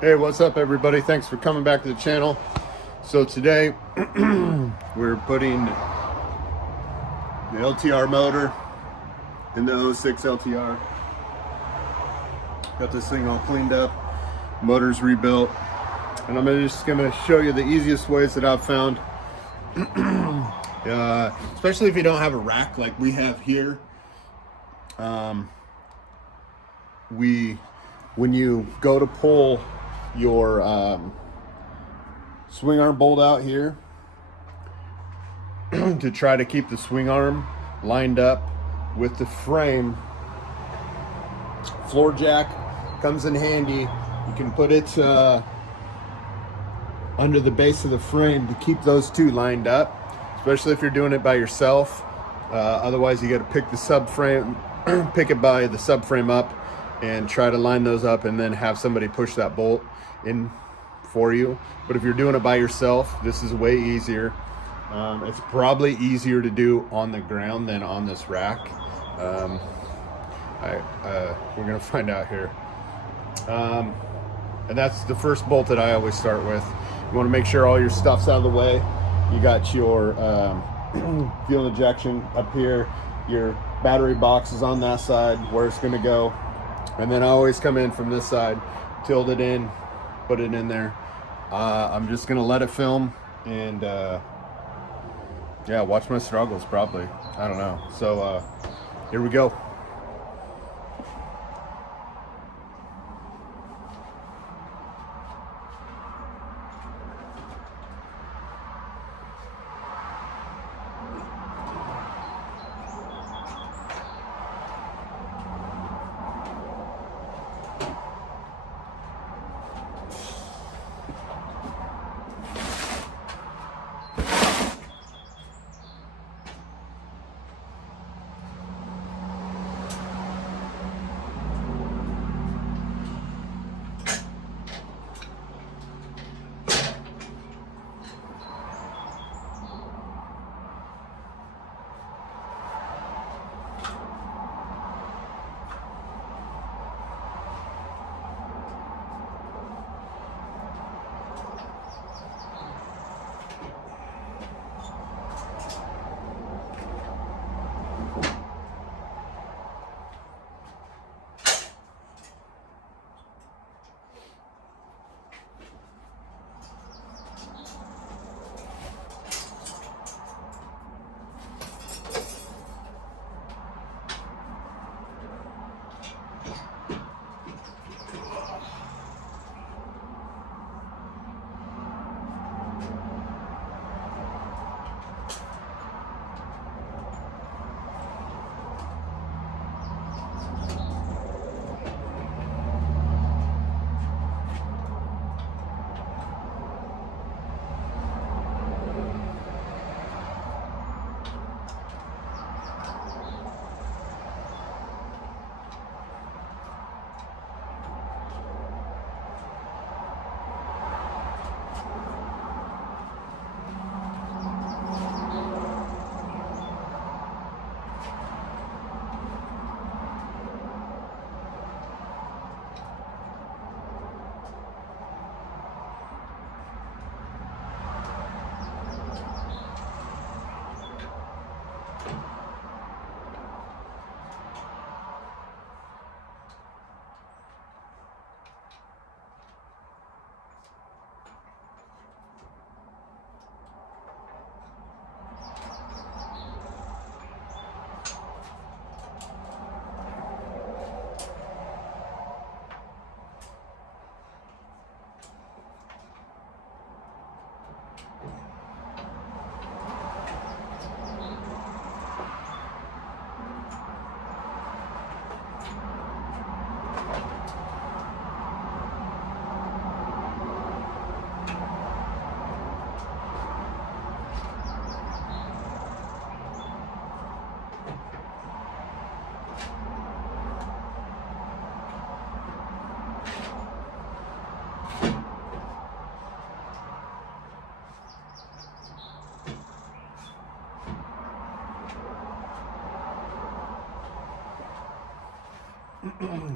Hey, what's up everybody? Thanks for coming back to the channel. So today we're putting the LTR motor in the 06 LTR. Got this thing all cleaned up, motor's rebuilt, and I'm just gonna show you the easiest ways that I've found, especially if you don't have a rack like we have here. When you go to pull your swing arm bolt out here to try to keep the swing arm lined up with the frame, floor jack comes in handy. You can put it under the base of the frame to keep those two lined up, especially if you're doing it by yourself. Otherwise you got to pick the subframe, pick it by the subframe up and try to line those up and then have somebody push that bolt in for you. But if you're doing it by yourself, this is way easier. It's probably easier to do on the ground than on this rack. We're gonna find out here. And that's the first bolt that I always start with. You want to make sure all your stuff's out of the way. You got your fuel injection up here, your battery box is on that side where it's going to go, and then I always come in from this side, tilt it in, put it in there. I'm just going to let it film and yeah, watch my struggles probably. I don't know. So here we go.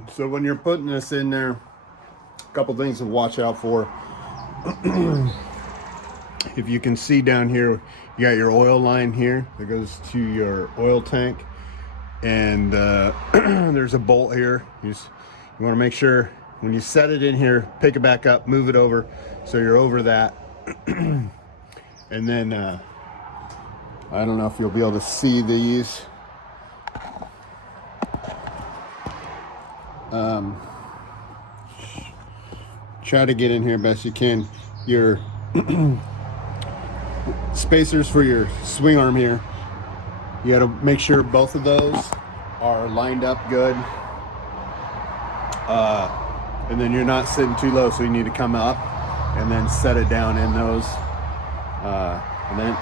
So when you're putting this in there, couple things to watch out for. If you can see down here, you got your oil line here that goes to your oil tank, and there's a bolt here. You want to make sure when you set it in here, pick it back up, move it over so you're over that. And then I don't know if you'll be able to see these. Try to get in here best you can. Your spacers for your swing arm here, you got to make sure both of those are lined up good, and then you're not sitting too low, so you need to come up and then set it down in those, and then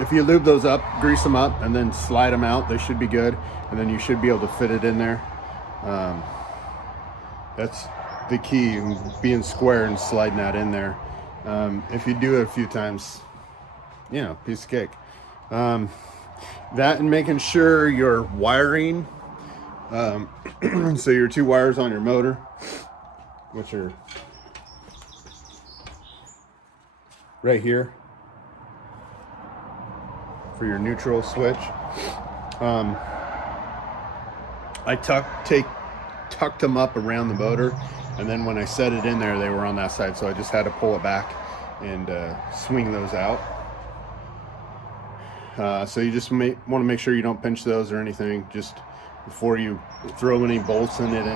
if you lube those up, grease them up, and then slide them out, they should be good, and then you should be able to fit it in there. That's the key, being square and sliding that in there. If you do it a few times, you know, piece of cake. That and making sure your wiring, so your two wires on your motor, which are right here for your neutral switch. I tucked them up around the motor, and then when I set it in there, they were on that side, so I just had to pull it back and swing those out. So you just want to make sure you don't pinch those or anything just before you throw any bolts in it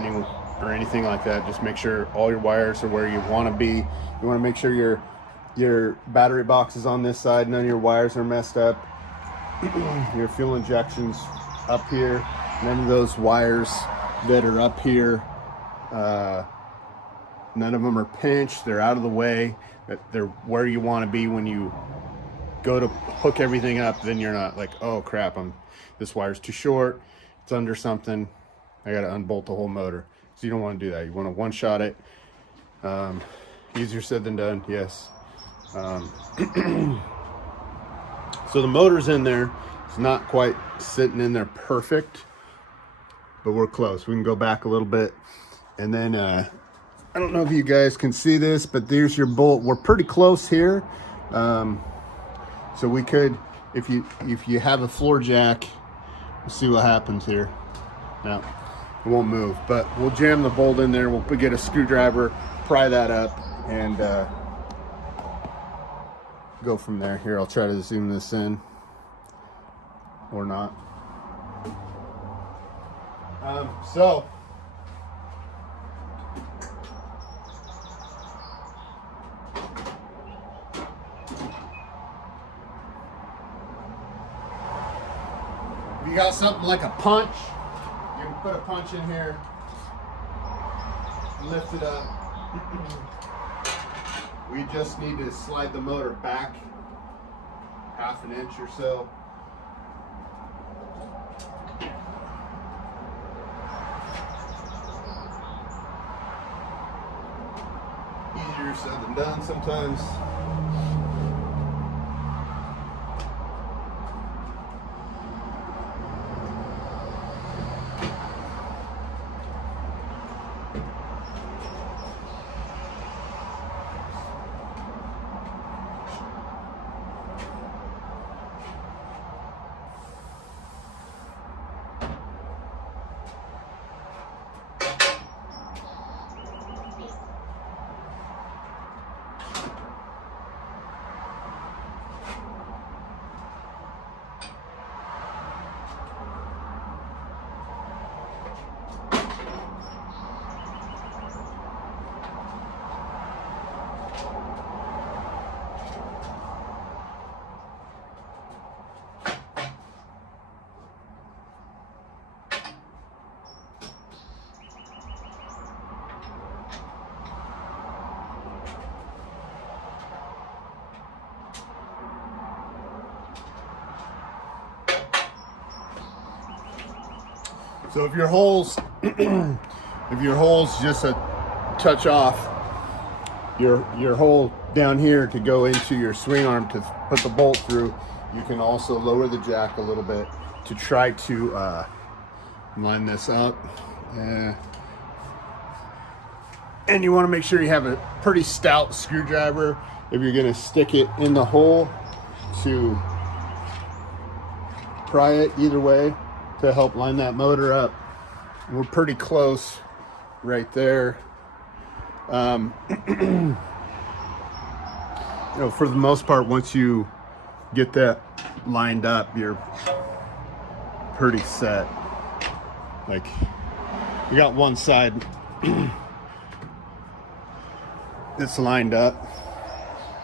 or anything like that. Just make sure all your wires are where you want to be. You want to make sure your battery box is on this side, none of your wires are messed up. Your fuel injections up here, none of those wires that are up here, none of them are pinched, they're out of the way, that they're where you want to be when you go to hook everything up. Then you're not like, oh crap, this wire's too short, it's under something, I got to unbolt the whole motor. So you don't want to do that. You want to one-shot it. Easier said than done, yes. So the motor's in there. It's not quite sitting in there perfect, but we're close. We can go back a little bit, and then I don't know if you guys can see this, but there's your bolt. We're pretty close here, so we could, if you have a floor jack, we'll see what happens here. Now it won't move, but we'll jam the bolt in there. We'll get a screwdriver, pry that up, and go from there. Here, I'll try to zoom this in or not. So if you got something like a punch, you can put a punch in here, lift it up. We just need to slide the motor back half an inch or so. Easier said than done sometimes. So if your holes just a touch off, your hole down here to go into your swing arm to put the bolt through, you can also lower the jack a little bit to try to line this up. And you want to make sure you have a pretty stout screwdriver if you're going to stick it in the hole to pry it either way to help line that motor up. We're pretty close right there. You know, for the most part, once you get that lined up, you're pretty set. Like, you got one side that's lined up.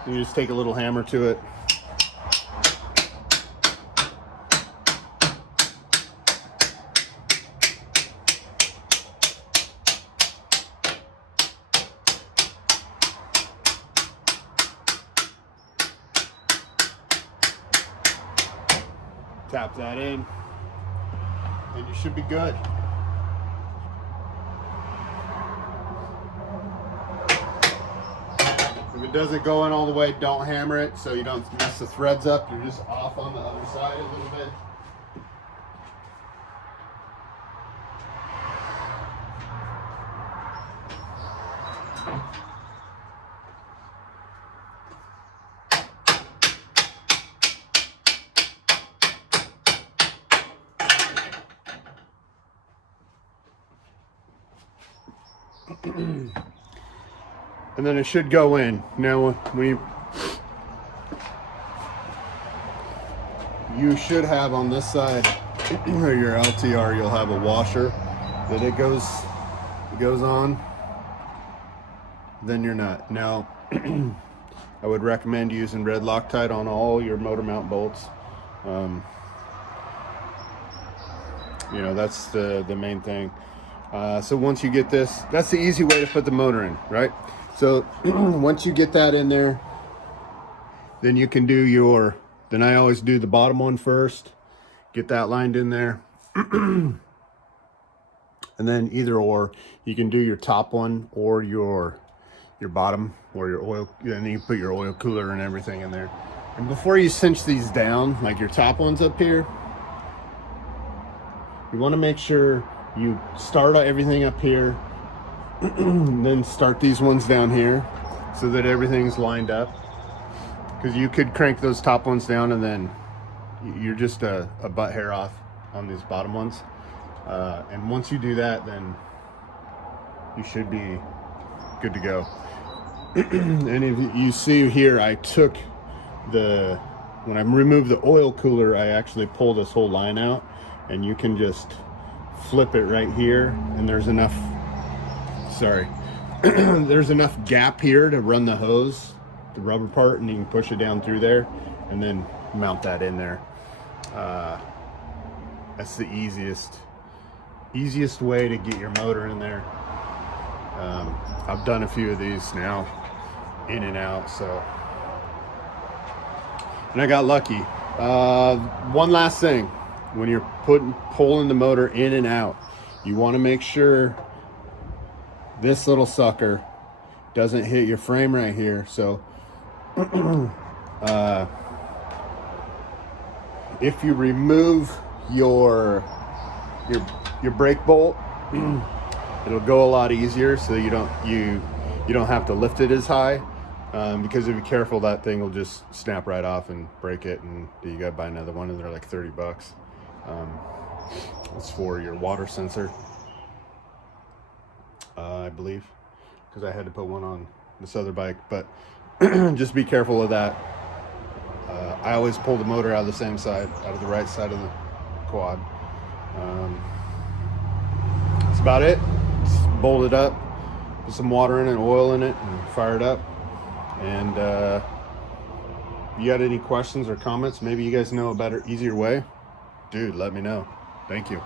You just take a little hammer to it. Tap that in, and you should be good. If it doesn't go in all the way, don't hammer it so you don't mess the threads up. You're just off on the other side a little bit. And then it should go in. Now, when you should have on this side or your LTR, you'll have a washer that it goes on. Then your nut. Now, I would recommend using red Loctite on all your motor mount bolts. You know, that's the main thing. So once you get this, that's the easy way to put the motor in, right? So once you get that in there, then you can do then I always do the bottom one first, get that lined in there. And then either or, you can do your top one or your bottom or your oil, and you put your oil cooler and everything in there. And before you cinch these down, like your top ones up here, you want to make sure you start everything up here, then start these ones down here so that everything's lined up. Because you could crank those top ones down and then you're just a butt hair off on these bottom ones. And once you do that, then you should be good to go. And if you see here, I took when I removed the oil cooler, I actually pulled this whole line out, and you can just flip it right here, and there's enough there's enough gap here to run the hose, the rubber part, and you can push it down through there and then mount that in there. That's the easiest way to get your motor in there. I've done a few of these now, in and out, and I got lucky. One last thing, when you're pulling the motor in and out, you want to make sure this little sucker doesn't hit your frame right here. So if you remove your brake bolt, it'll go a lot easier, so you don't have to lift it as high, because if you're careful, that thing will just snap right off and break it, and you gotta buy another one, and they're like $30. It's for your water sensor, I believe, because I had to put one on this other bike. But just be careful of that. I always pull the motor out of the same side, out of the right side of the quad. That's about it. Just bolt it up, put some water in it, oil in it, and fire it up. And you got any questions or comments? Maybe you guys know a better, easier way? Dude, let me know. Thank you.